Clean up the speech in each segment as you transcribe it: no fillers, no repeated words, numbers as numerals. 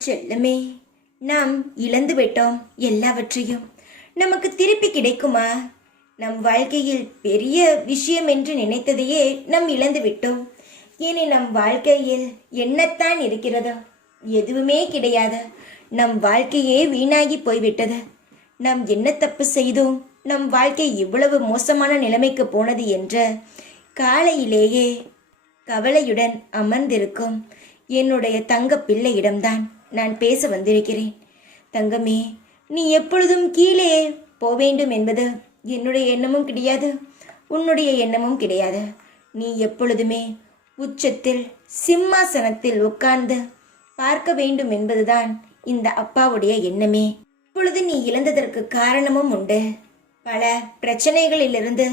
செல்லமே, நாம் இழந்து விட்டோம் எல்லாவற்றையும். நமக்கு திருப்பி கிடைக்குமா? நம் வாழ்க்கையில் பெரிய விஷயம் என்று நினைத்ததையே நாம் இழந்து விட்டோம். இனி நம் வாழ்க்கையில் என்னத்தான் இருக்கிறதோ? எதுவுமே கிடையாது. நம் வாழ்க்கையே வீணாகி போய்விட்டது. நாம் என்ன தப்பு செய்தோம்? நம் வாழ்க்கை இவ்வளவு மோசமான நிலைமைக்கு போனது என்ற காலையிலேயே கவலையுடன் அமர்ந்திருக்கும் என்னுடைய தங்க பிள்ளையிடம்தான் நான் பேச வந்திருக்கிறேன். தங்கமே, நீ எப்பொழுதும் கீழே போவேண்டும் என்பது என்னுடைய எண்ணமும் கிடையாது, உன்னுடைய எண்ணமும் கிடையாது. நீ எப்பொழுதுமே உச்சத்தில் சிம்மாசனத்தில் உட்கார்ந்து பார்க்க வேண்டும் என்பதுதான் இந்த அப்பாவுடைய எண்ணமே. இப்பொழுது நீ இழந்ததற்கு காரணமும் உண்டு. பல பிரச்சனைகளிலிருந்து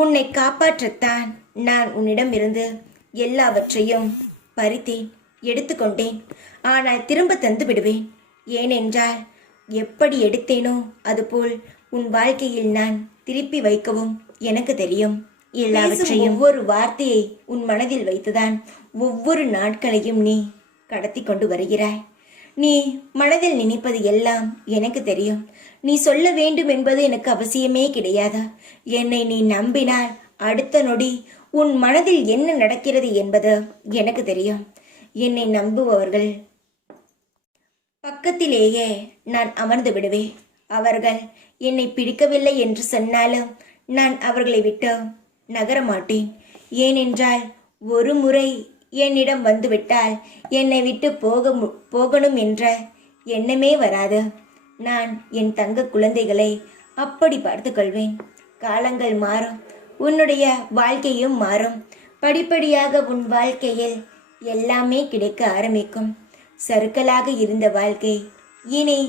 உன்னை காப்பாற்றத்தான் நான் உன்னிடம் இருந்து எல்லாவற்றையும் பறித்தேன், எடுத்துக்கொண்டேன். ஆனால் திரும்ப தந்து விடுவேன். ஏனென்றால் எப்படி எடுத்தேனோ அதுபோல் உன் வாழ்க்கையில் நான் திருப்பி வைக்கவும் எனக்கு தெரியும். எல்லாவற்றையும் ஒவ்வொரு வார்த்தையை உன் மனதில் வைத்துதான் ஒவ்வொரு நாட்களையும் நீ கடத்தி கொண்டு வருகிறாய். நீ மனதில் நினைப்பது எல்லாம் எனக்கு தெரியும். நீ சொல்ல வேண்டும் என்பது எனக்கு அவசியமே கிடையாது. என்னை நீ நம்பினால் அடுத்த நொடி உன் மனதில் என்ன நடக்கிறது என்பது எனக்கு தெரியும். என்னை நம்புபவர்கள் பக்கத்திலேயே நான் அமர்ந்து விடுவேன். அவர்கள் என்னை பிடிக்கவில்லை என்று சொன்னாலும் நான் அவர்களை விட்டு நகரமாட்டேன். ஏனென்றால் ஒரு முறை என்னிடம் வந்துவிட்டால் என்னை விட்டு போகணும் என்ற எண்ணமே வராது. நான் என் தங்க குழந்தைகளை அப்படி பார்த்து கொள்வேன். காலங்கள் மாறும், உன்னுடைய வாழ்க்கையும் மாறும். படிப்படியாக உன் வாழ்க்கையில் எல்லாமே கிடைக்க ஆரம்பிக்கும். சறுக்கலாக இருந்த வாழ்க்கை இனி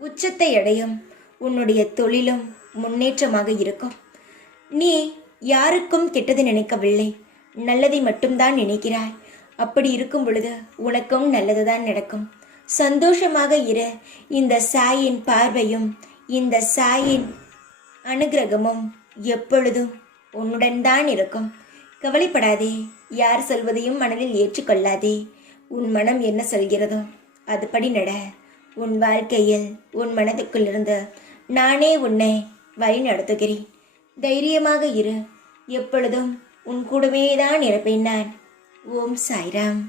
உச்சத்தை அடையும். உன்னுடைய தொழிலும் முன்னேற்றமாக இருக்கும். நீ யாருக்கும் கெட்டது நினைக்கவில்லை, நல்லதை மட்டும்தான் நினைக்கிறாய். அப்படி இருக்கும் பொழுது உனக்கும் நல்லதுதான் நடக்கும். சந்தோஷமாக இரு. இந்த சாயின் பார்வையும் இந்த சாயின் அனுகிரகமும் எப்பொழுதும் உன்னுடன் தான் இருக்கும். கவலைப்படாதே. யார் சொல்வதையும் மனதில் ஏற்றுக்கொள்ளாதே. உன் மனம் என்ன சொல்கிறதோ அதுபடி நட. உன் வாழ்க்கையில் உன் மனதுக்குள் இருந்து நானே உன்னை வழி நடத்துகிறேன். தைரியமாக இரு. எப்பொழுதும் உன் கூடவே தான் இருப்பேன் நான். ஓம் சாய்ராம்.